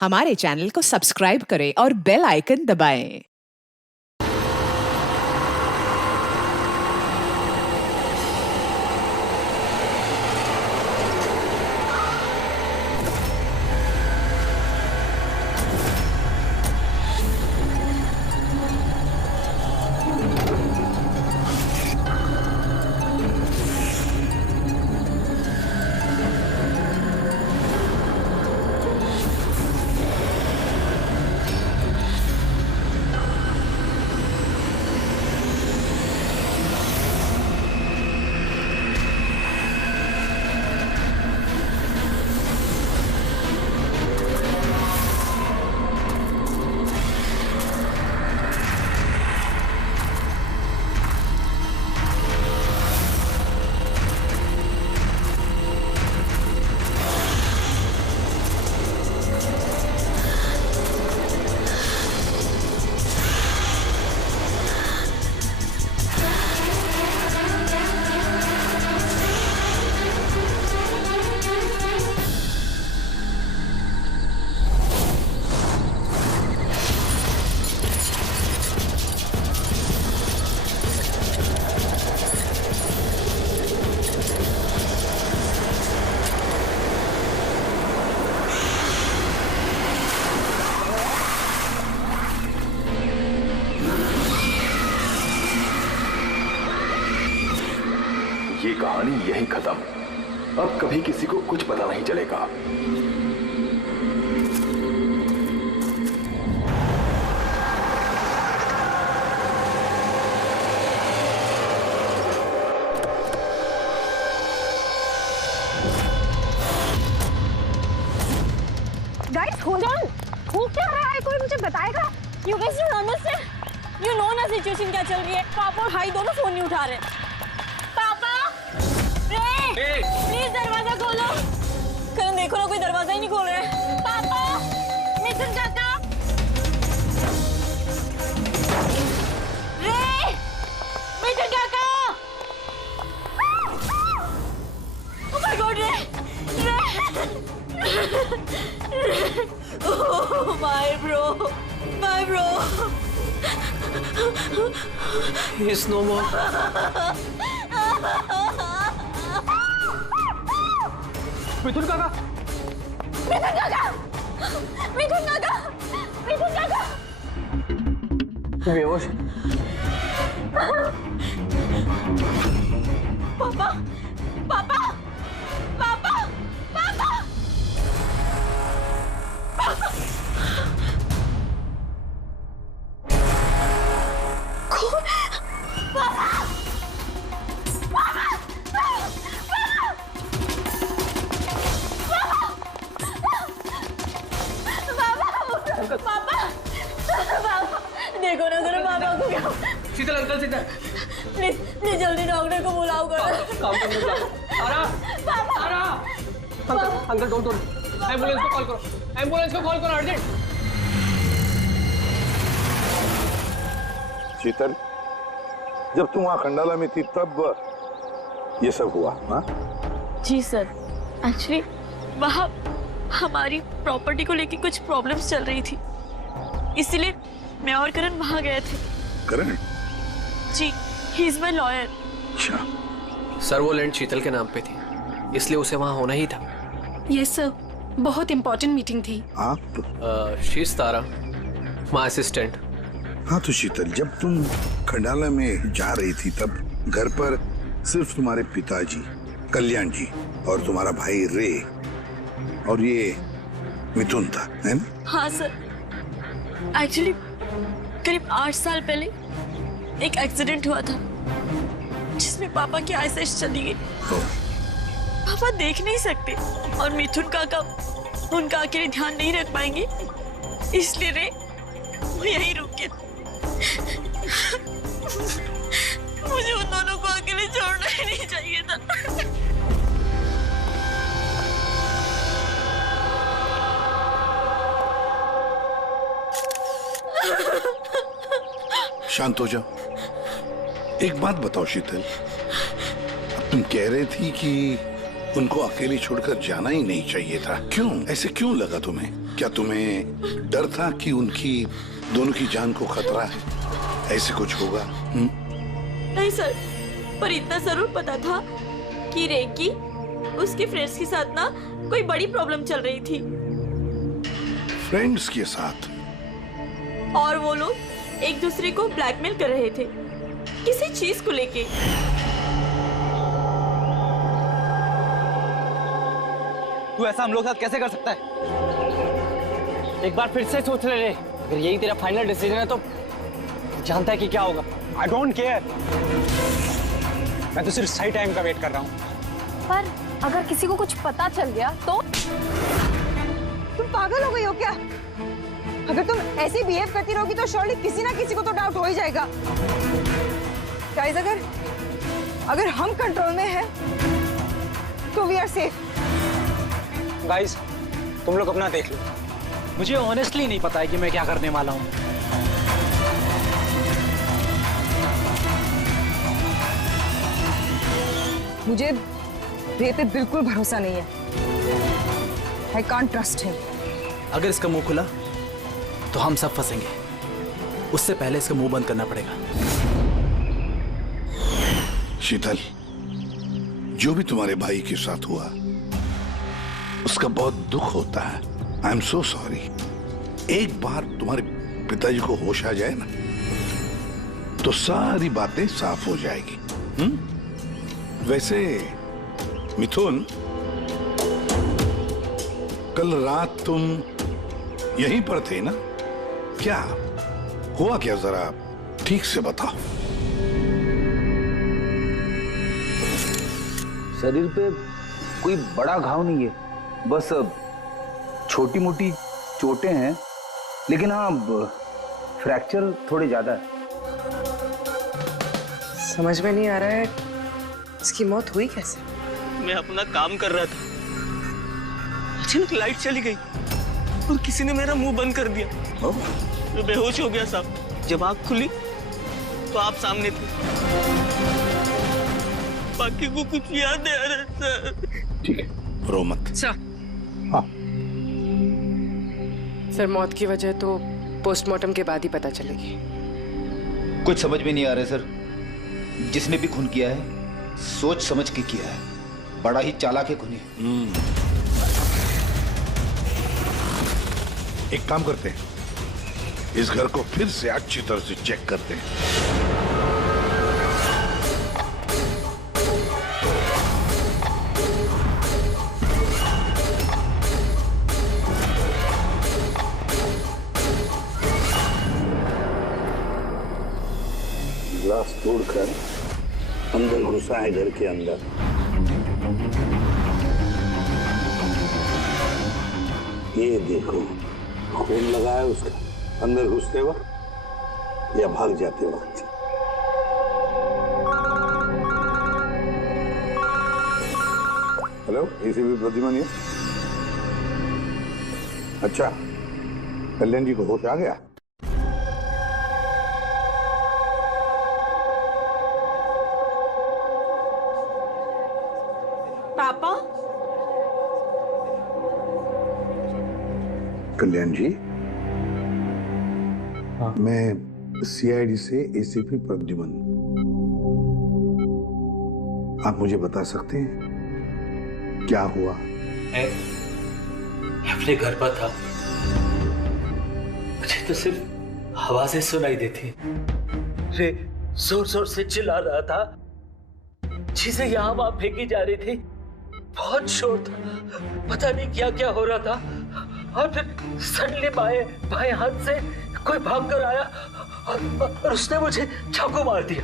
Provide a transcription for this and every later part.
हमारे चैनल को सब्सक्राइब करें और बेल आइकन दबाएं। ये कहानी यहीं खत्म। अब कभी किसी को कुछ पता नहीं चलेगा। गाइस होल्ड ऑन, हो क्या रहा है? कोई मुझे बताएगा? You guys don't understand. You know ना सिचुएशन क्या चल रही है। पापा और भाई दोनों फोन नहीं उठा रहे। पापा, रे, प्लीज दरवाजा खोलो। करण देखो ना, कोई दरवाजा ही नहीं खोल रहा है। पापा, मिथुन चाचा, रे, मिथुन काका। Oh my God, रे, oh my bro. He's no more. मिथुन काका। बेहोश। पापा, पापा, पापा, पापा, पापा। देखो ना जरा पापा को क्या। शीतल अंकल सीधा। प्लीज जल्दी डॉक्टर को बुलाओ करो। काम करने जाओ। आरा। Uncle don't worry. एम्बुलेंस को कॉल करो अर्जेंट। शीतल, जब तुम वहां खंडाला में थी तब ये सब हुआ? हाँ जी सर, एक्चुअली वहाँ हमारी प्रॉपर्टी को लेके कुछ प्रॉब्लम्स चल रही थी, इसीलिए मैं और करण वहाँ गए थे। करण? जी, ही इज माय लॉयर। अच्छा। सर वो लैंड शीतल के नाम पे थी, इसलिए उसे वहाँ होना ही था। यस सर, बहुत इंपॉर्टेंट मीटिंग थी। आप? She is Tara, my assistant. हाँ तो शीतल, जब तुम खंडाला में जा रही थी तब घर पर सिर्फ तुम्हारे पिताजी कल्याण जी और तुम्हारा भाई रे और ये मिथुन था, है ना? हाँ सर, एक्चुअली करीब 8 साल पहले एक एक्सीडेंट हुआ था जिसमें पापा की आईसाइट चली गई। पापा देख नहीं सकते और मिथुन काका उनका अकेले ध्यान नहीं रख पाएंगे, इसलिए रे वो यहीं रुक गए। मुझे उन दोनों को अकेले छोड़ना ही नहीं चाहिए था। शांत हो जाओ। एक बात बताओ शीतल, अब तुम कह रही थी कि उनको अकेले छोड़कर जाना ही नहीं चाहिए था। क्यों? ऐसे क्यों लगा तुम्हें? क्या तुम्हें डर था कि उनकी दोनों की जान को खतरा है? ऐसे कुछ होगा? नहीं सर, पर इतना जरूर पता था कि रे की उसके फ्रेंड्स के साथ ना कोई बड़ी प्रॉब्लम चल रही थी। फ्रेंड्स के साथ? और वो लोग एक दूसरे को ब्लैकमेल कर रहे थे किसी चीज को लेके। तू ऐसा हम लोग के साथ कैसे कर सकता है? एक बार फिर से सोच ले रे। अगर यही तेरा फाइनल डिसीजन है तो जानता है कि क्या होगा। I don't care. मैं तो सिर्फ सही टाइम का वेट कर रहा हूँ। पर अगर किसी को कुछ पता चल गया तो? तुम पागल हो गई हो क्या? अगर तुम ऐसे बिहेव करती रहोगी तो श्योरली किसी ना किसी को तो डाउट हो ही जाएगा। गाइस, अगर हम कंट्रोल में हैं तो वी आर सेफ। गाइस, तुम लोग अपना देख लो। मुझे ऑनेस्टली नहीं पता है कि मैं क्या करने वाला हूँ। मुझे रे पे बिल्कुल भरोसा नहीं है। I can't trust him. अगर इसका मुंह खुला तो हम सब फंसेंगे। उससे पहले इसका मुंह बंद करना पड़ेगा। शीतल, जो भी तुम्हारे भाई के साथ हुआ उसका बहुत दुख होता है। I am so sorry. एक बार तुम्हारे पिताजी को होश आ जाए ना तो सारी बातें साफ हो जाएगी। वैसे मिथुन, कल रात तुम यहीं पर थे ना? क्या हुआ क्या, जरा ठीक से बताओ। शरीर पे कोई बड़ा घाव नहीं है, बस छोटी मोटी चोटें हैं, लेकिन हाँ फ्रैक्चर थोड़े ज्यादा है। समझ में नहीं आ रहा है इसकी मौत हुई कैसे? मैं अपना काम कर रहा था, अचानक लाइट चली गई और किसी ने मेरा मुंह बंद कर दिया। मैं बेहोश हो गया साहब। जब आँख खुली तो आप सामने थे। बाकी को कुछ याद नहीं आ रहा सर। ठीक है, रो मत। हाँ। सर, मौत की वजह तो पोस्टमार्टम के बाद ही पता चलेगी। कुछ समझ में नहीं आ रहा है सर। जिसने भी खून किया है सोच समझ के किया है। बड़ा ही चालाक है खूनी। एक काम करते हैं, इस घर को फिर से अच्छी तरह से चेक करते हैं। ग्लास तोड़कर अंदर घुसा है घर के अंदर। ये देखो, खून लगा है उसका अंदर घुसते वक्त या भाग जाते वक्त। हेलो, एसीपी प्रद्युमन है। अच्छा, कल्याण जी को होश आ गया? पापा, कल्याण जी, हाँ? मैं सीआईडी से एसीपी प्रद्युमन। आप मुझे बता सकते हैं क्या हुआ? मैं अपने घर पर था, मुझे तो सिर्फ आवाजें सुनाई देती। रे जोर जोर से चिल्ला रहा था, चीजें यहाँ वहां फेंकी जा रही थी, बहुत शोर था, पता नहीं क्या क्या हो रहा था। और फिर सडनली बाएं हाथ से कोई भाग कर आया और उसने मुझे चाकू मार दिया,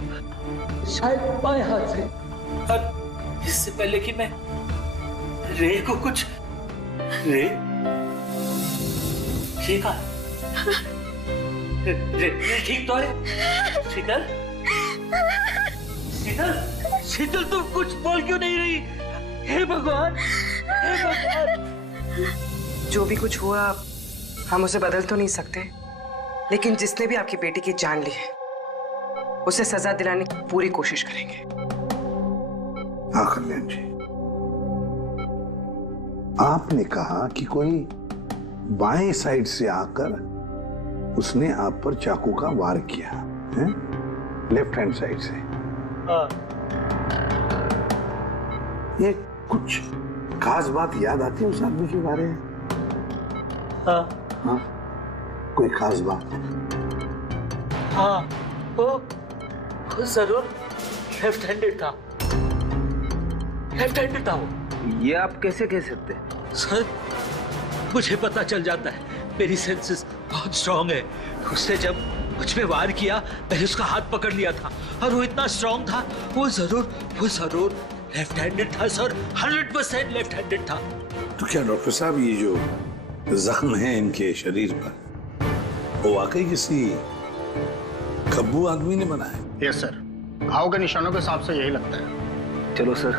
शायद बाएं हाथ से। और इससे पहले कि मैं रे को कुछ रे ठीक है? रे ठीक तो है? शीतल, शीतल, शीतल, तुम कुछ बोल क्यों नहीं रही? हे भगवान, हे भगवान। जो भी कुछ हुआ हम उसे बदल तो नहीं सकते, लेकिन जिसने भी आपकी बेटी की जान ली है उसे सजा दिलाने की पूरी कोशिश करेंगे। हाँ कल्याण जी, आपने कहा कि कोई बाएं साइड से आकर उसने आप पर चाकू का वार किया है, लेफ्ट हैंड साइड से। हाँ। ये कुछ खास बात याद आती है उस आदमी के बारे में? हाँ। हाँ, कोई खास बात? हाँ, वो जरूर लेफ्ट हैंडेड था। लेफ्ट हैंडेड था वो। ये आप कैसे कह सकते? सर, मुझे पता चल जाता है, मेरी सेंसेस बहुत स्ट्रांग है। उसने जब मुझ पे वार किया, मैंने उसका हाथ पकड़ लिया था और वो इतना स्ट्रांग था, वो जरूर लेफ्ट हैंडेड था सर, 100% लेफ्ट हैंडेड था। तो क्या डॉक्टर साहब, ये जो जख्म है इनके शरीर पर, वो वाकई किसी खब्बू आदमी ने बनाया? यस सर, घाव के निशानों के हिसाब से यही लगता है। चलो सर,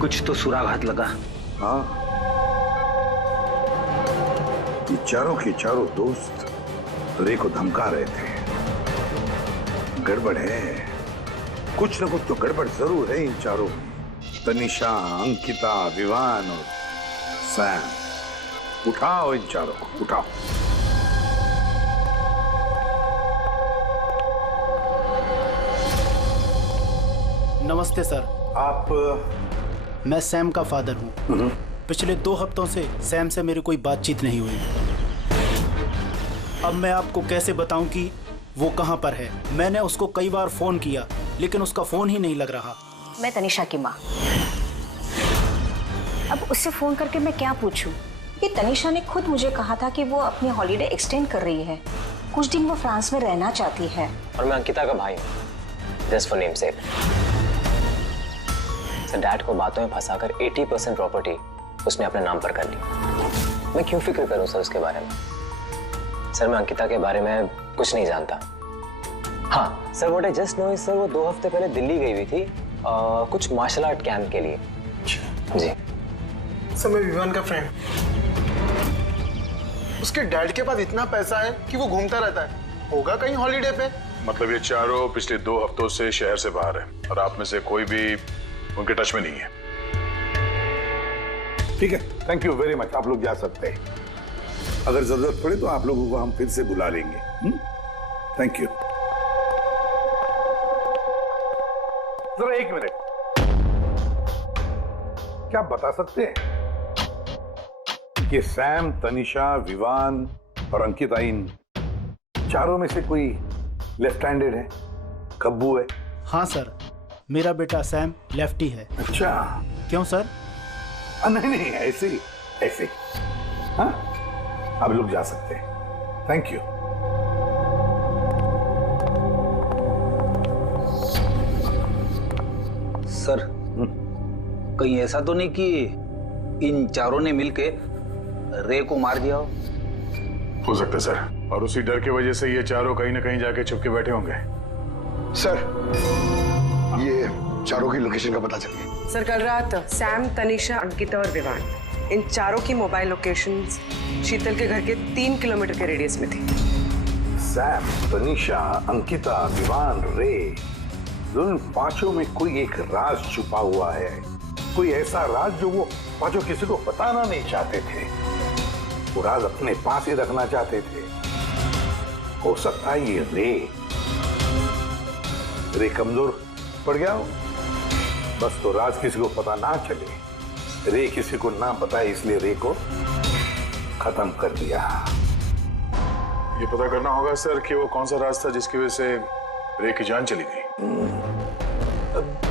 कुछ तो सुराग हाथ लगा। हाँ, ये चारों के चारों दोस्त रे को धमका रहे थे। गड़बड़ है, कुछ न कुछ तो गड़बड़ जरूर है इन चारों में। तनिषा, अंकिता, विवान और सैम। उठाओ इन चारों को, उठाओ। नमस्ते सर। आप? मैं सैम का फादर हूँ। पिछले 2 हफ्तों से सैम से मेरी कोई बातचीत नहीं हुई। अब मैं आपको कैसे बताऊं कि वो कहाँ पर है। मैंने उसको कई बार फोन किया, लेकिन उसका फोन ही नहीं लग रहा। मैं तनिषा की माँ। अब उससे फोन करके मैं क्या पूछूं? कि तनिषा ने खुद मुझे कहा था कि वो अपनी हॉलीडे एक्सटेंड कर रही है, कुछ दिन वो फ्रांस में रहना चाहती है। और मैं अंकिता का भाई हूँ, just for name sec. Sir, dad को बातों में फंसाकर 80% प्रॉपर्टी उसने अपने नाम पर कर ली। मैं क्यों फिक्र करूं सर उसके बारे में? सर, मैं अंकिता के बारे में कुछ नहीं जानता। हाँ sir, what I just know is sir, वो 2 हफ्ते पहले दिल्ली गई हुई थी कुछ मार्शल आर्ट कैंप के लिए। जी सर, मैं विवान का फ्रेंड। उसके डैड के पास इतना पैसा है कि वो घूमता रहता है। होगा कहीं हॉलीडे पे। मतलब ये चारों पिछले 2 हफ्तों से शहर से बाहर है और आप में से कोई भी उनके टच में नहीं है। ठीक है, थैंक यू वेरी मच। आप लोग जा सकते हैं। अगर जरूरत पड़े तो आप लोगों को हम फिर से बुला लेंगे। Thank you. जरा 1 मिनट, क्या आप बता सकते हैं कि सैम, तनिषा, विवान और अंकिता, इन चारों में से कोई लेफ्ट हैंडेड है, खब्बू है? हाँ सर, मेरा बेटा सैम लेफ्टी है। अच्छा। क्यों सर? नहीं, ऐसे। हाँ, आप लोग जा सकते हैं। Thank you. सर, कहीं ऐसा तो नहीं कि इन चारों ने मिलके रे को मार दिया हो सकता है सर, और उसी डर की वजह से ये चारों कहीं ना कहीं जाके छुप के बैठे होंगे। सर, ये चारों की लोकेशन का पता चल गया। सर, कल रात सैम, तनिषा, अंकिता और विवान, इन चारों की मोबाइल लोकेशंस शीतल के घर के 3 किलोमीटर के रेडियस में थी। सैम, तनिषा, अंकिता, विवान, रे, उन पांचों में कोई एक राज छुपा हुआ है। कोई ऐसा राज जो वो पांचों किसी को बताना नहीं चाहते थे। वो राज अपने पास ही रखना चाहते थे। हो सकता है ये रे कमजोर पड़ गया हो, बस तो राज किसी को पता ना चले। रे किसी को ना बताए, इसलिए रे को खत्म कर दिया। ये पता करना होगा सर कि वो कौन सा राज था जिसकी वजह से रे की जान चली गई।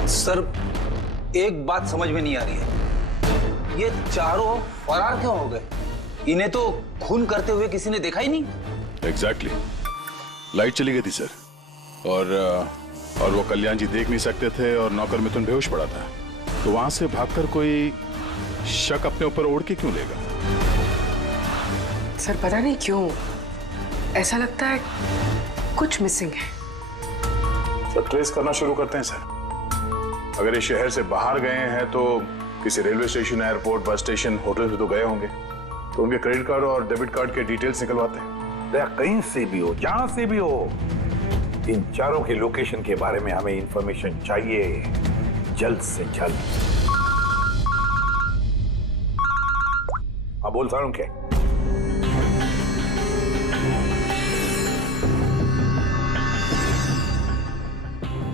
सर, एक बात समझ में नहीं आ रही है, ये चारों फरार क्यों हो गए? इन्हें तो खून करते हुए किसी ने देखा ही नहीं। एग्जैक्टली, लाइट चली गई थी सर, और वो कल्याण जी देख नहीं सकते थे और नौकर मिथुन बेहोश पड़ा था, तो वहां से भागकर कोई शक अपने ऊपर ओढ़ के क्यों लेगा? सर, पता नहीं क्यों ऐसा लगता है कुछ मिसिंग है। सर, ट्रेस करना शुरू करते हैं सर। अगर ये शहर से बाहर गए हैं तो किसी railway station, airport, bus station, hotel से तो गए होंगे, तो उनके क्रेडिट कार्ड और डेबिट कार्ड के डिटेल्स निकलवाते हैं। कहीं से भी हो, जहां से भी हो, इन चारों के लोकेशन के बारे में हमें इंफॉर्मेशन चाहिए, जल्द से जल्द। बोल सारुण के।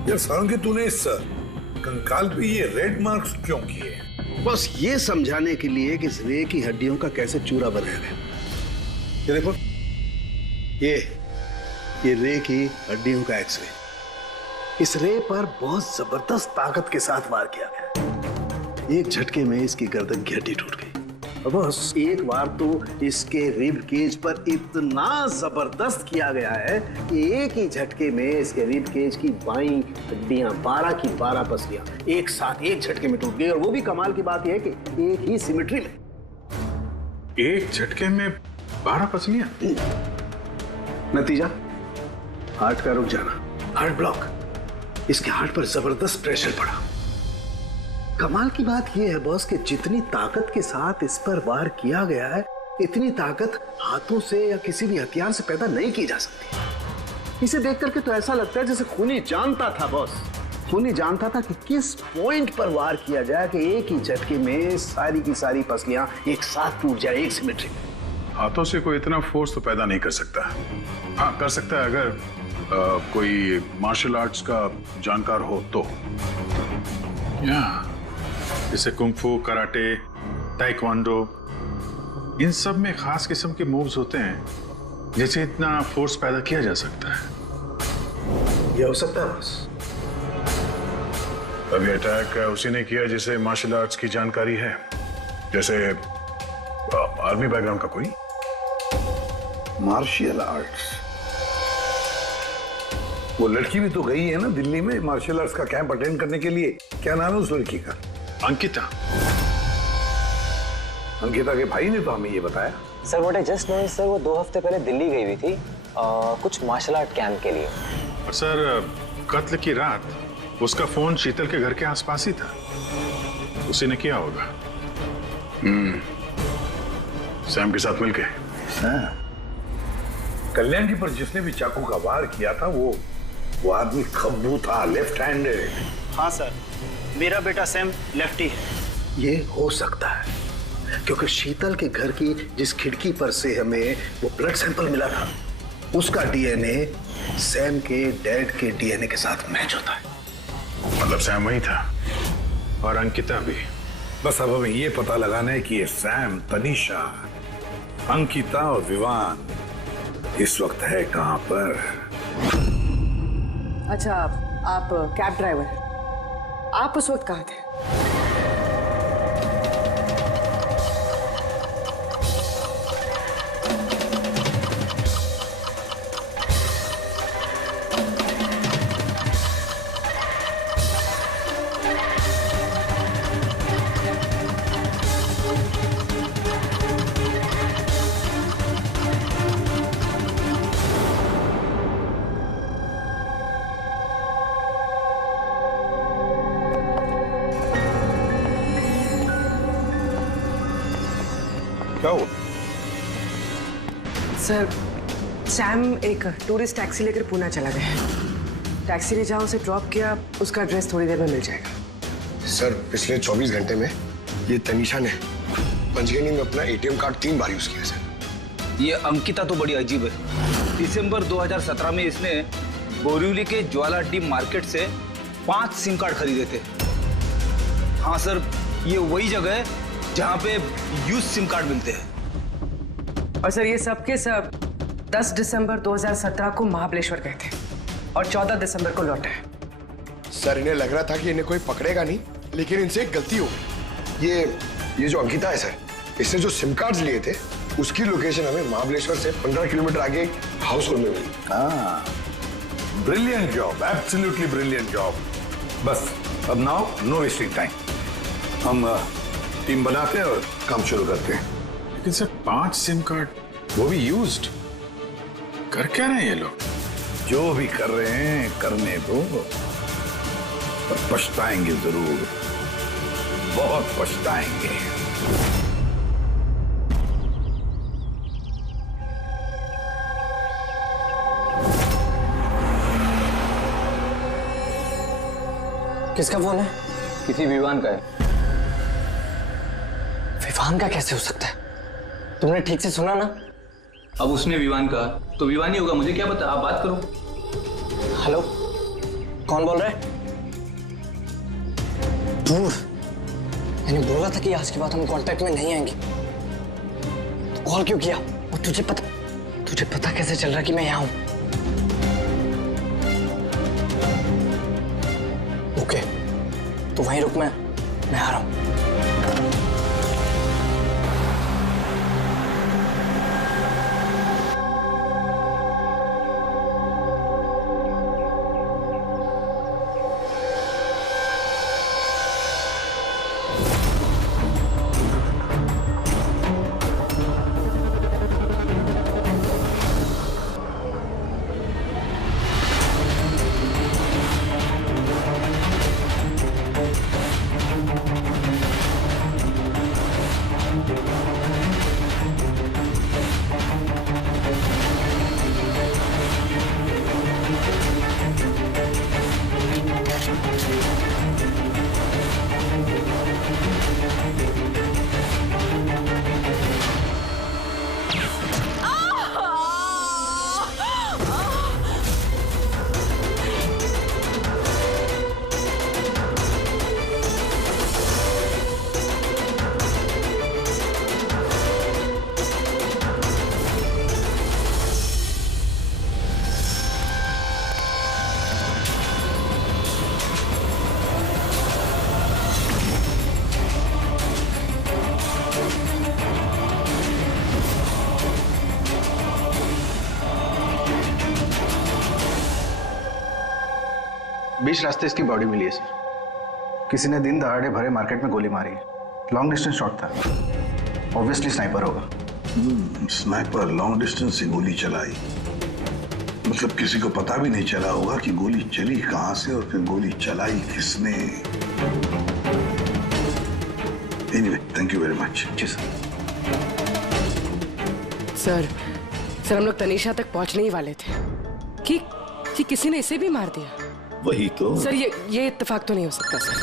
यार सारुण के तूने इस कंकाल पे ये रेड मार्क्स क्यों किए? बस ये समझाने के लिए कि इस रे की हड्डियों का कैसे चूरा बना है। ये देखो, ये रे की हड्डियों का एक्सरे। इस रे पर बहुत जबरदस्त ताकत के साथ वार किया गया। एक झटके में इसकी गर्दन की हड्डी टूट गई। और बस एक बार तो इसके रिब केज पर इतना जबरदस्त किया गया है कि एक ही झटके में इसके रिब केज की बाईं हड्डियां 12 की 12 पसलियां एक साथ एक झटके में टूट गई। और वो भी कमाल की बात यह है कि एक ही सिमेट्री में। एक झटके में 12 पसलियां? नतीजा हार्ट का रुक जाना, हार्ट ब्लॉक। इसके हार्ट पर जबरदस्त प्रेशर पड़ा। कमाल की बात यह है बॉस कि जितनी ताकत के साथ इस पर वार किया गया है, इतनी ताकत हाथों से या किसी भी हथियार से पैदा नहीं की जा सकती। इसे देख करके तो ऐसा लगता है जैसे खूनी जानता था बॉस। खूनी जानता था कि किस पॉइंट पर वार किया जाए कि एक ही झटके में सारी की सारी पसलियां एक साथ टूट जाए एक सिमेट्री में। हाथों से कोई इतना फोर्स तो पैदा नहीं कर सकता। हाँ, कर सकता है अगर कोई मार्शल आर्ट्स का जानकार हो तो। जैसे कुंग-फू, कराटे, ताइक्वांडो, इन सब में खास किस्म के मूव्स होते हैं जिससे इतना फोर्स पैदा किया जा सकता है। ये हो सकता है बॉस। अभी अटैक उसी ने किया जिसे मार्शल आर्ट्स की जानकारी है, जैसे आर्मी बैकग्राउंड का कोई। Martial arts? वो लड़की भी तो गई है ना दिल्ली में मार्शल आर्ट्स का कैंप अटेंड करने के लिए। क्या नाम है उस लड़की का? अंकिता। अंकिता के भाई ने तो हमें ये बताया। Sir what I just know sir, वो 2 हफ्ते पहले दिल्ली गई हुई थी कुछ मार्शल आर्ट कैंप के लिए। और सर कत्ल की रात उसका फोन शीतल के घर के आसपास ही था। उसी ने किया होगा। सैम के साथ मिलके। कल्याण जी पर जिसने भी चाकू का वार किया था वो आदमी खब्बू था, लेफ्ट हैंडेड। हाँ सर, मेरा बेटा सैम लेफ्टी है। ये हो सकता है क्योंकि शीतल के घर की जिस खिड़की पर से हमें वो ब्लड सैंपल मिला था, उसका डीएनए सैम के डैड के डीएनए के साथ मैच होता है। मतलब सैम वही था और अंकिता भी। बस अब हमें ये पता लगाना है कि ये सैम, तनीषा, अंकिता और विवान इस वक्त है कहां पर। अच्छा, आप कैब ड्राइवर, आप उस वक्त कहाँ थे? क्या हुआ? सर, सैम एक टूरिस्ट टैक्सी लेकर पूना चला गया। टैक्सी ने जहाँ उसे ड्रॉप किया उसका एड्रेस थोड़ी देर में मिल जाएगा। सर पिछले 24 घंटे में ये तनीषा ने पंचगनी में अपना एटीएम कार्ड 3 बार यूज किया सर। ये अंकिता तो बड़ी अजीब है। दिसंबर 2017 में इसने बोरिवली के ज्वालाडी मार्केट से 5 सिम कार्ड खरीदे थे। हाँ सर, ये वही जगह है जहाँ पे यूज सिम कार्ड मिलते हैं। और सर ये सब के सब 10 दिसंबर 2017 को महाबलेश्वर गए थे और 14 दिसंबर को लौटे। सर इन्हें लग रहा था कि इन्हें कोई पकड़ेगा नहीं, लेकिन इनसे एक गलती हो गई। ये जो अंकिता है सर, इसने जो सिम कार्ड्स लिए थे उसकी लोकेशन हमें महाबलेश्वर से 15 किलोमीटर आगे हाउस होल्ड में मिली। हाँ, brilliant job, absolutely brilliant job. बस अब नाउ नो वेस्टिंग टाइम, हम टीम बनाते हैं और काम शुरू करते हैं। लेकिन सर 5 सिम कार्ड, वो भी यूज्ड, कर क्या रहे हैं ये लोग? जो भी कर रहे हैं करने दो, पर पछताएंगे जरूर, बहुत पछताएंगे। किसका फोन है? किसी विवान का है। विवान का कैसे हो सकता है? तुमने ठीक से सुना ना? अब उसने विवान कहा तो विवान ही होगा, मुझे क्या पता, आप बात करो। हेलो, कौन बोल रहा है? ध्रुव, मैंने बोला था कि आज के बाद हम कांटेक्ट में नहीं आएंगे। तो कॉल क्यों किया? और तुझे पता कैसे चल रहा कि मैं यहाँ हूँ? ओके, तो वहीं रुक, मैं आ रहा हूँ। बीच रास्ते इसकी बॉडी मिली है सर। किसी ने दिन दहाड़े भरे मार्केट में गोली मारी है। लॉन्ग डिस्टेंस शॉट था, ऑब्वियसली स्नाइपर होगा। स्नाइपर लॉन्ग डिस्टेंस से गोली चलाई, मतलब किसी को पता भी नहीं चला होगा कि गोली चली कहां से और फिर गोली चलाई किसने। Anyway, thank you very much. जी सर। सर हम लोग तनीषा तक पहुंचने ही वाले थे कि किसी ने इसे भी मार दिया। वही तो सर, ये इत्तेफाक तो नहीं हो सकता सर।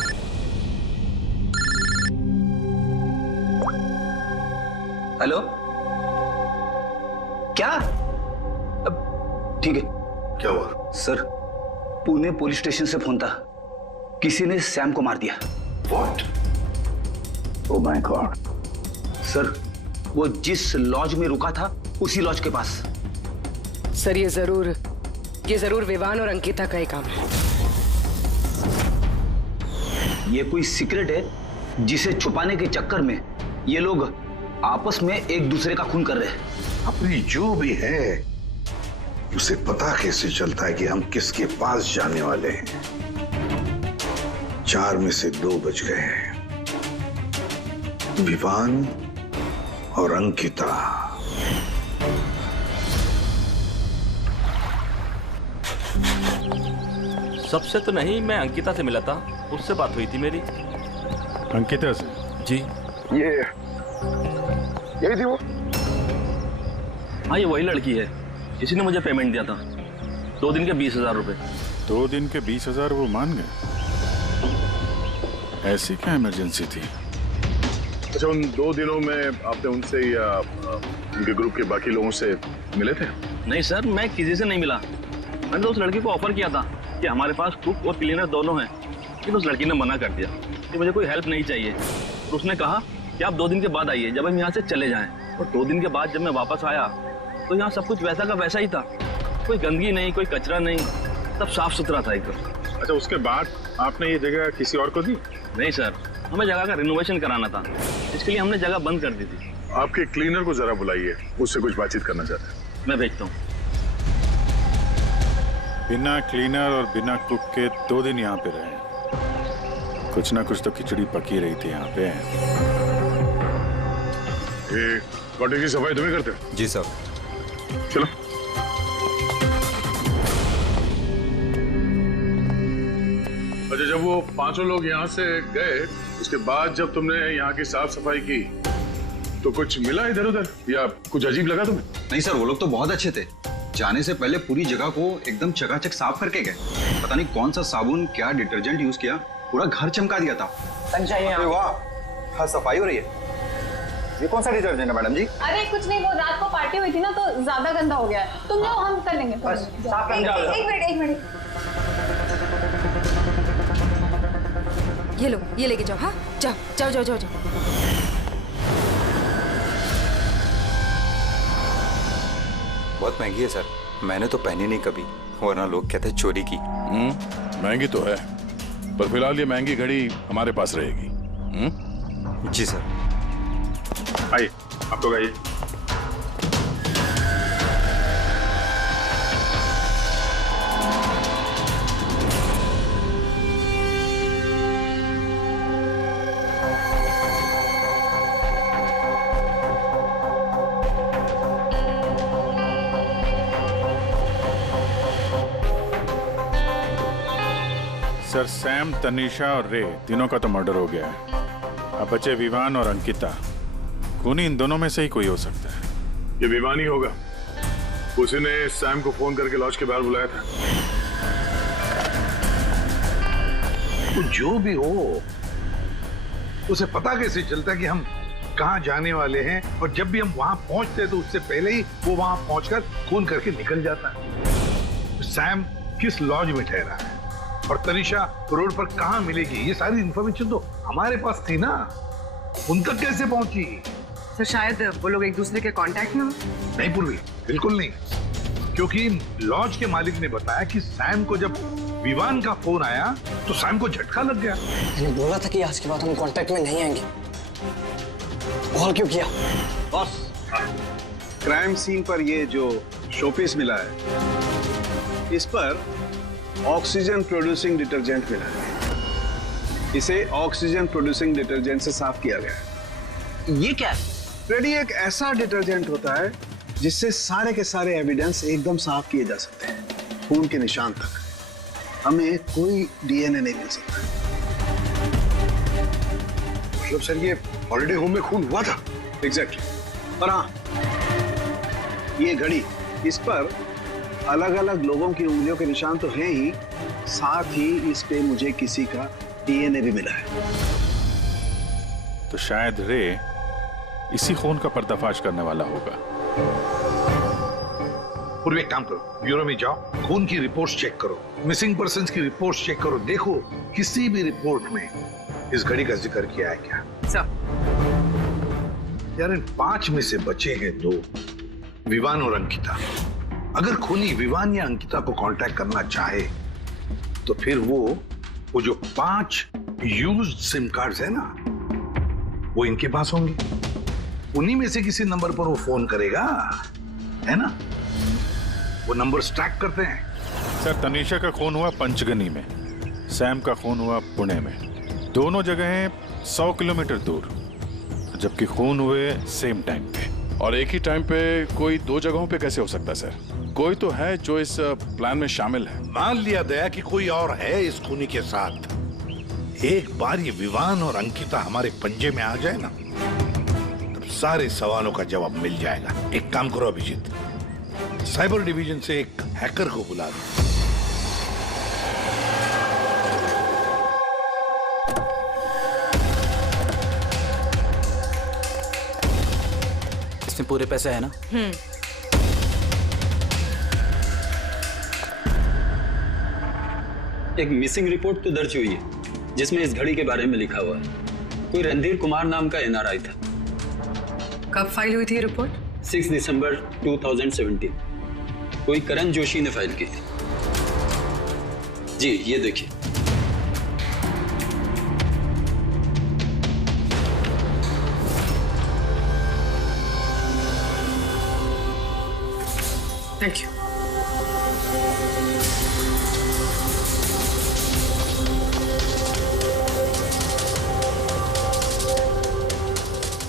हेलो, क्या? ठीक है। क्या हुआ? सर, पुणे पुलिस स्टेशन से फोन था, किसी ने सैम को मार दिया। What? Oh my God. Sir, वो जिस लॉज में रुका था उसी लॉज के पास। सर, ये जरूर विवान और अंकिता का ही काम है। ये कोई सीक्रेट है जिसे छुपाने के चक्कर में ये लोग आपस में एक दूसरे का खून कर रहे हैं। अपनी जो भी है उसे पता कैसे चलता है कि हम किसके पास जाने वाले हैं? 4 में से 2 बच गए हैं, विवान और अंकिता। सबसे तो नहीं, मैं अंकिता से मिला था, उससे बात हुई थी मेरी। अंकिता से? जी। यही थी वो? हाँ, ये वही लड़की है जिसने मुझे पेमेंट दिया था, 2 दिन के 20,000 रुपए। 2 दिन के 20,000 वो मान गए? ऐसी क्या इमरजेंसी थी? अच्छा, उन 2 दिनों में आपने उनसे या उनके ग्रुप के बाकी लोगों से मिले थे? नहीं सर, मैं किसी से नहीं मिला। मैंने तो उस लड़की को ऑफर किया था कि हमारे पास कुक और क्लीनर दोनों हैं, लेकिन उस लड़की ने मना कर दिया कि मुझे कोई हेल्प नहीं चाहिए। और उसने कहा कि आप 2 दिन के बाद आइए, जब हम यहाँ से चले जाएं। और 2 दिन के बाद जब मैं वापस आया तो यहाँ सब कुछ वैसा का वैसा ही था, कोई गंदगी नहीं, कोई कचरा नहीं, सब साफ सुथरा था एकदम। अच्छा, उसके बाद आपने ये जगह किसी और को दी? नहीं सर, हमें जगह का रिनोवेशन कराना था, इसके लिए हमने जगह बंद कर दी थी। आपके क्लीनर को जरा बुलाइए, उससे कुछ बातचीत करना चाहते हैं। मैं भेजता हूँ। बिना क्लीनर और बिना कुक के 2 दिन यहाँ पे रहे, कुछ ना कुछ तो खिचड़ी पकी रही थी यहाँ पे। ये कॉटेज की सफाई तुम्हें करते हो? जी सर। चलो। अच्छा, जब वो 5 लोग यहाँ से गए, उसके बाद जब तुमने यहाँ की साफ सफाई की तो कुछ मिला इधर उधर या कुछ अजीब लगा तुम्हें? नहीं सर, वो लोग तो बहुत अच्छे थे। जाने से पहले पूरी जगह को एकदम चकाचक साफ करके गए। पता नहीं कौन सा साबुन, क्या डिटर्जेंट यूज किया, पूरा घर चमका दिया था। संजय, वाह, हाँ, सफाई हो रही है। ये कौन सा डिटर्जेंट है मैडम जी? अरे कुछ नहीं, वो रात को पार्टी हुई थी ना तो ज्यादा गंदा हो गया है। तुम जाओ, हम कर लेंगे। साफ कर जाओ। एक मिनट ये लो, ये लेके जाओ। हाँ जाओ जाओ जाओ जाओ जाओ। बहुत महंगी है सर, मैंने तो पहनी नहीं कभी, वरना लोग कहते चोरी की। महंगी तो है, पर फिलहाल ये महंगी घड़ी हमारे पास रहेगी। जी सर। आइए, आप लोग आइए। सर, सैम, तनीषा और रे तीनों का तो मर्डर हो गया है। अब बचे विवान और अंकिता। खूनी इन दोनों में से ही कोई हो सकता है। ये विवान ही होगा, उसी ने सैम को फोन करके लॉज के बाहर बुलाया था। तो जो भी हो, उसे पता कैसे चलता कि हम कहाँ जाने वाले हैं, और जब भी हम वहां पहुंचते हैं तो उससे पहले ही वो वहां पहुंचकर फोन करके निकल जाता है। सैम किस लॉज में ठहरा है और तनीषा रोड पर कहां मिलेगी, ये सारी इंफॉर्मेशन तो हमारे पास थी ना, उन तक कैसे पहुंची? तो शायद वो लोग एक दूसरे के कांटेक्ट में हो। नहीं पूर्वी, बिल्कुल नहीं, क्योंकि लॉज के मालिक ने बताया कि सैम को जब विवान का फोन आया तो सैम को झटका लग गया। मैंने बोला था कि आज के बाद हम कांटेक्ट में नहीं आएंगे। कॉल क्यों किया? बॉस, क्राइम सीन पर ये जो शोपीस मिला है, इस पर ऑक्सीजन प्रोड्यूसिंग डिटर्जेंट मिला है। इसे ऑक्सीजन प्रोड्यूसिंग डिटर्जेंट से साफ किया गया है। ये क्या है? रेडी एक ऐसा डिटर्जेंट होता है जिससे सारे के सारे एविडेंस एकदम साफ किए जा सकते हैं, खून के निशान तक। हमें कोई डीएनए नहीं मिल सकता। मतलब सर ये हॉलिडे होम में खून हुआ था? एग्जैक्टली। और हाँ, ये घड़ी, इस पर अलग अलग लोगों की उंगलियों के निशान तो हैं ही, साथ ही इस पे मुझे किसी का डीएनए भी मिला है। तो शायद रे इसी खून का पर्दाफाश करने वाला होगा। पूर्व एक काम करो, ब्यूरो में जाओ, खून की रिपोर्ट्स चेक करो, मिसिंग पर्संस की रिपोर्ट्स चेक करो, देखो किसी भी रिपोर्ट में इस घड़ी का जिक्र किया है क्या। यार इन 5 में से बचे हैं 2, विवान और अंकिता। अगर खूनी विवान या अंकिता को कांटेक्ट करना चाहे तो फिर वो जो 5 यूज्ड सिम कार्ड्स है ना, वो इनके पास होंगे। उन्हीं में से किसी नंबर पर वो फोन करेगा, है ना? वो नंबर स्ट्रैक करते हैं। सर, तनीषा का खून हुआ पंचगनी में, सैम का खून हुआ पुणे में। दोनों जगहें 100 किलोमीटर दूर, जबकि खून हुए सेम टाइम पे। और एक ही टाइम पे कोई 2 जगहों पे कैसे हो सकता है सर? कोई तो है जो इस प्लान में शामिल है। मान लिया गया कि कोई और है इस खूनी के साथ। एक बार ये विवान और अंकिता हमारे पंजे में आ जाए ना, तब सारे सवालों का जवाब मिल जाएगा। एक काम करो अभिजीत, साइबर डिवीजन से एक हैकर को बुला दो। इसमें पूरे पैसे है ना? एक मिसिंग रिपोर्ट तो दर्ज हुई है जिसमें इस घड़ी के बारे में लिखा हुआ है। कोई रणधीर कुमार नाम का एनआरआई था। कब फाइल हुई थी रिपोर्ट? 6 दिसंबर 2017। कोई करण जोशी ने फाइल की थी। जी ये देखिए। Thank you.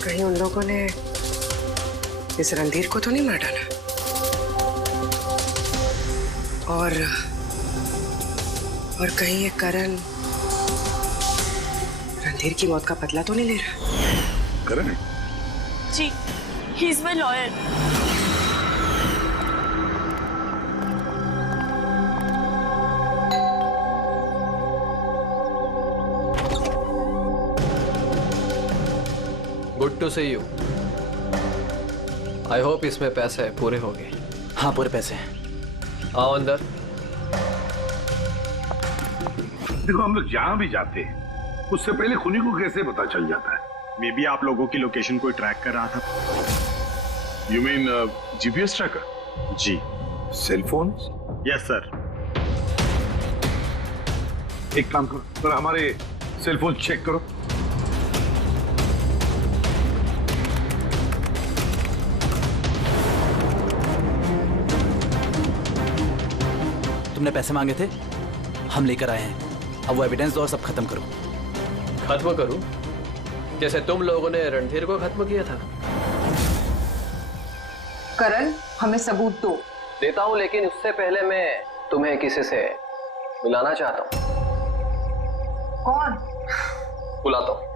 कहीं उन लोगों ने इस रणधीर को तो नहीं मार डाला? और कहीं ये करण रणधीर की मौत का बदला तो नहीं ले रहा? करण? जी, he is my lawyer. Good to see you. I hope इसमें पैसे पूरे हो गए। हाँ पूरे पैसे हैं। आओ अंदर। देखो हम लोग जहाँ भी जाते हैं उससे पहले खुनी को कैसे पता चल जाता है? मे बी आप लोगों की लोकेशन कोई ट्रैक कर रहा था। You mean GPS tracker? जी। Cell phone? Yes sir. एक काम करो, तो हमारे सेल फोन चेक करो। तुमने पैसे मांगे थे, हम लेकर आए हैं। अब वो एविडेंस दो और सब खत्म करो। खत्म करूं? जैसे तुम लोगों ने रणधीर को खत्म किया था। करण, हमें सबूत दो। देता हूं, लेकिन उससे पहले मैं तुम्हें किसी से मिलाना चाहता हूं। कौन? बुलाता हूं।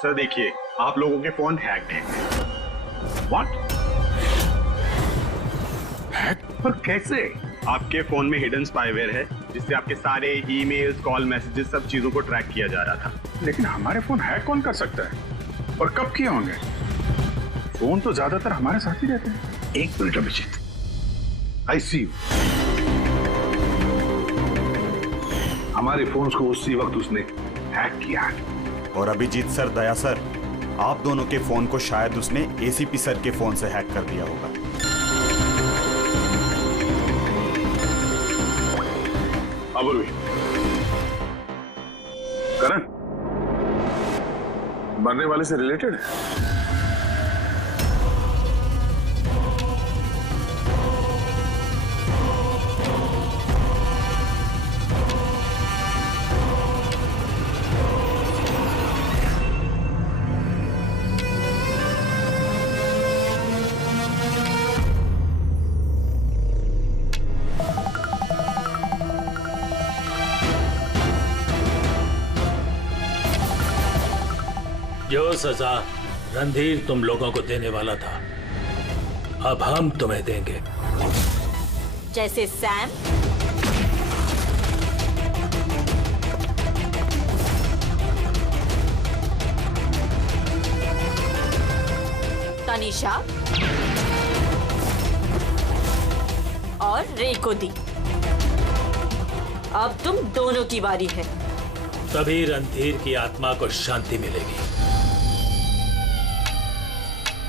सर देखिए, आप लोगों के फोन हैक्ड हैं। व्हाट? हैक? पर कैसे? आपके फोन में हिडन स्पाईवेयर है जिससे आपके सारे ईमेल्स, कॉल, मैसेजेस, सब चीजों को ट्रैक किया जा रहा था। लेकिन हमारे फोन हैक कौन कर सकता है और कब किए होंगे? फोन तो ज्यादातर हमारे साथ ही रहते हैं। एक minute Abhijit, I see you. हमारे फोन को उसी वक्त उसने हैक किया है। और अभिजीत सर, दया सर, आप दोनों के फोन को शायद उसने एसीपी सर के फोन से हैक कर दिया होगा। अबुर्वी, करण मरने वाले से रिलेटेड है? जो सजा रणधीर तुम लोगों को देने वाला था, अब हम तुम्हें देंगे। जैसे सैम, तनिषा और रे को दी। अब तुम दोनों की बारी है। तभी रणधीर की आत्मा को शांति मिलेगी।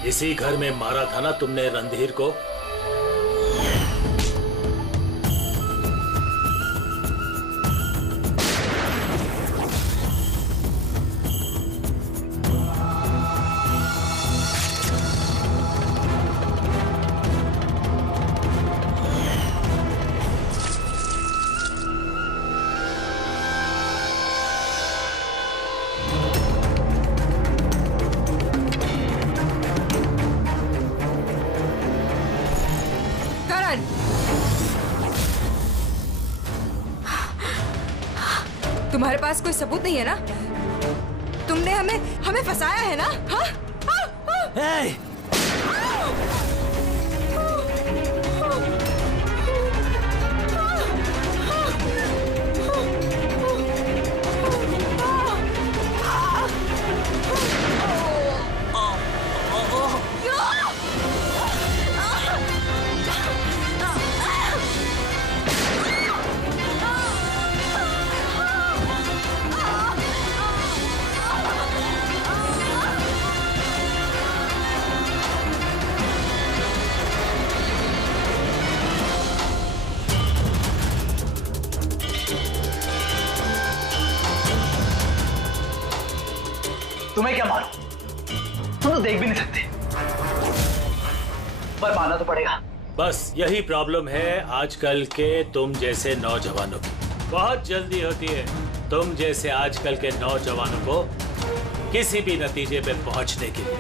इसी घर में मारा था ना तुमने रणधीर को? तुम्हारे पास कोई सबूत नहीं है ना? तुमने हमें फंसाया है ना? हाँ? Hey! तुम्हें क्या मारो? तुम तो देख भी नहीं सकते, पर मानना तो पड़ेगा। बस यही प्रॉब्लम है आजकल के तुम जैसे नौजवानों की। बहुत जल्दी होती है तुम जैसे आजकल के नौजवानों को किसी भी नतीजे पे पहुंचने के लिए।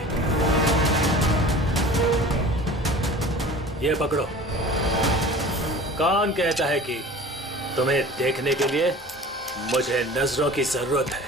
ये पकड़ो। कौन कहता है कि तुम्हें देखने के लिए मुझे नजरों की जरूरत है?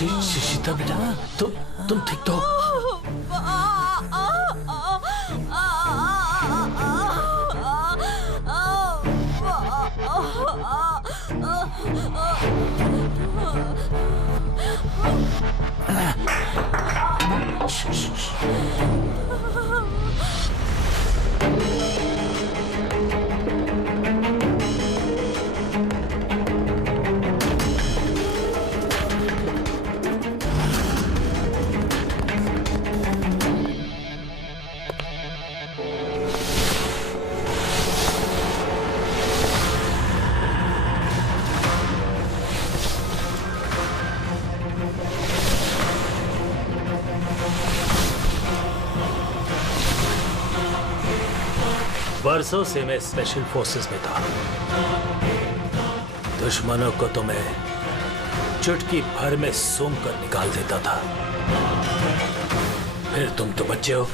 शीतल बेटा, तुम ठीक तो हो? बरसों से मैं स्पेशल फोर्सेस में था। दुश्मनों को तो मैं चुटकी भर में सूंघ कर निकाल देता था। फिर तुम तो बच्चे हो।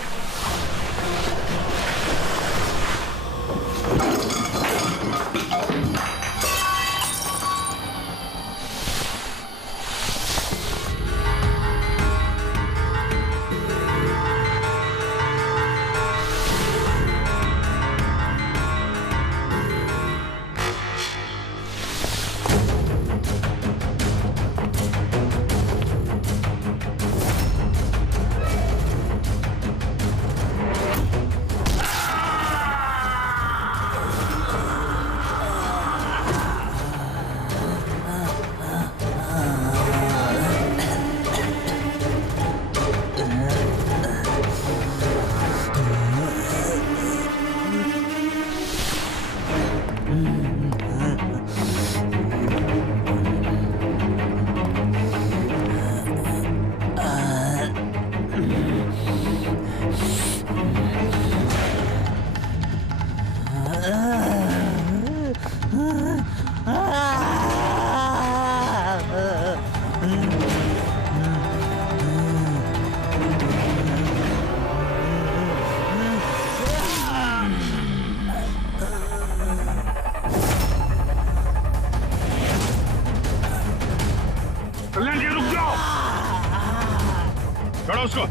उसको।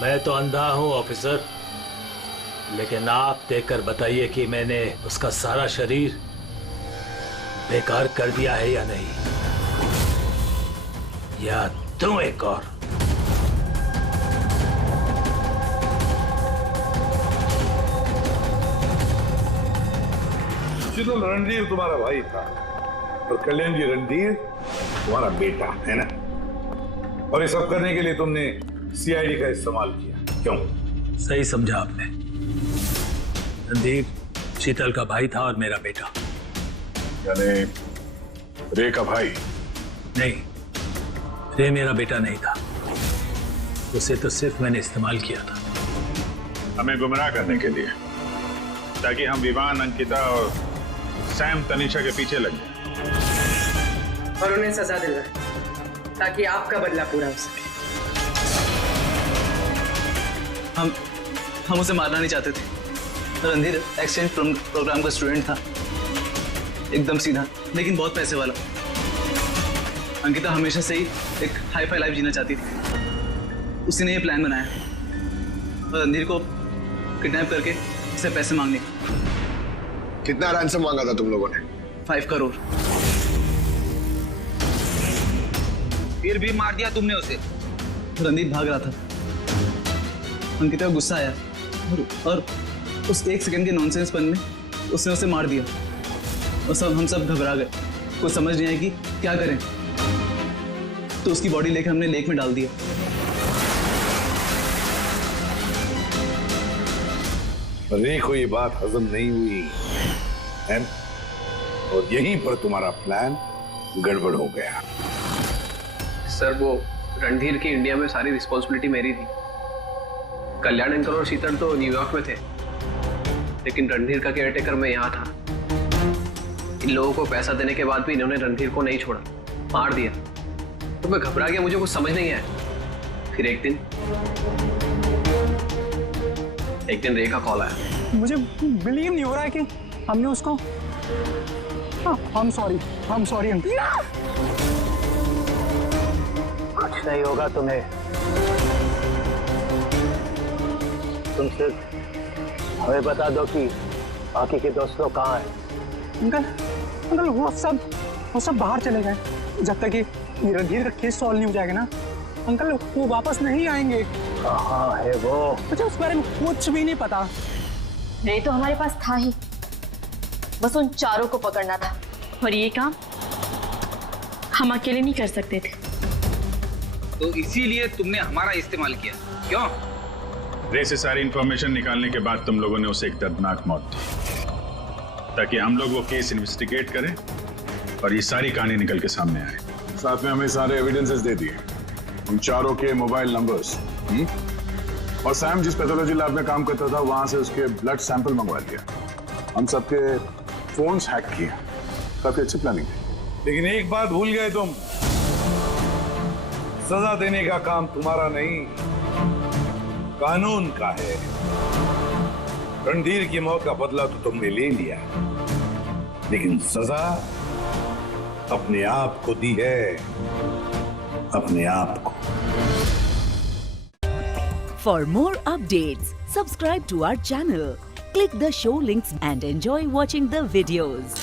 मैं तो अंधा हूं ऑफिसर, लेकिन आप देखकर बताइए कि मैंने उसका सारा शरीर बेकार कर दिया है या नहीं, या दूं एक और? शीतल, रणधीर तुम्हारा भाई था और कल्याण जी रणधीर तुम्हारा बेटा है ना। और ये सब करने के लिए तुमने सीआईडी का इस्तेमाल किया, क्यों? सही समझा आपने। रणधीर शीतल का भाई था और मेरा बेटा। यानी रे का भाई? नहीं, रे मेरा बेटा नहीं था, उसे तो सिर्फ मैंने इस्तेमाल किया था। हमें गुमराह करने के लिए, ताकि हम विवान, अंकिता और सैम तनीषा के पीछे लग जाए और उन्हें सजा दिलवाए, ताकि आपका बदला पूरा हो सके। हम उसे मारना नहीं चाहते थे। रणधीर एक्सचेंज प्रोग्राम का स्टूडेंट था, एकदम सीधा, लेकिन बहुत पैसे वाला। अंकिता हमेशा से ही एक हाई फाई लाइफ जीना चाहती थी। उसी ने ये प्लान बनाया और रणधीर को किडनैप करके उसे पैसे मांगने। कितना रैंसम मांगा था तुम लोगों ने? 5 करोड़। फिर भी मार दिया तुमने उसे? रणधीर भाग रहा था, अंकिता को गुस्सा आया और उस 1 सेकंड के नॉनसेंसपन में उसने उसे मार दिया। और हम सब घबरा गए, कुछ समझ नहीं आया कि क्या करें। तो उसकी बॉडी लेकर हमने लेक में डाल दिया। रे को ये बात हजम नहीं हुई है? और यहीं पर तुम्हारा प्लान गड़बड़ हो गया। सर, वो रणधीर की इंडिया में सारी रिस्पॉन्सिबिलिटी मेरी थी। कल्याण अंकल और शीतल तो न्यूयॉर्क में थे, लेकिन रणधीर का केयरटेकर मैं यहाँ था। इन लोगों को पैसा देने के बाद भी इन्होंने रणधीर को नहीं छोड़ा, मार दिया। तो मैं घबरा गया, मुझे कुछ समझ नहीं आया। फिर एक दिन रे का कॉल आया। मुझे बिलीव नहीं हो रहा है कि हमने उसको हम सॉरी अंकल। कुछ नहीं होगा तुम्हें। तुम सिर्फ हमें बता दो कि बाकी के दोस्त लोग कहाँ हैं। अंकल वो सब बाहर चले गए जब तक ये रणधीर का केस सॉल्व नहीं हो जाएगा ना। अंकल वो वापस नहीं आएंगे। कहाँ है वो? मुझे उस बारे में कुछ भी नहीं पता। रे तो हमारे पास था ही, बस उन चारों को पकड़ना था, और ये काम हम अकेले नहीं कर सकते थे। तो इसीलिए तुमने हमारा इस्तेमाल किया, क्यों? रे से सारी इंफॉर्मेशन निकालने के बाद तुम लोगों ने उसे एक दर्दनाक मौत दी, ताकि हम लोग वो केस इन्वेस्टिगेट करें और ये सारी कहानी निकल के सामने आए। साथ में हमें सारे एविडेंसेस दे दिए, उन चारों के मोबाइल नंबर्स, और सैम जिस पैथोलॉजी लैब में काम करता था वहां से उसके ब्लड सैंपल मंगवा लिया। हम सबके फोन्स हैक किए। काफी अच्छी प्लानिंग थी। लेकिन एक बात भूल गए तुम, सजा देने का काम तुम्हारा नहीं, कानून का है। रणधीर की मौत का बदला तो तुमने ले लिया, लेकिन सजा अपने आप को दी है, अपने आप को। For more updates, subscribe to our channel, click the show links and enjoy watching the videos.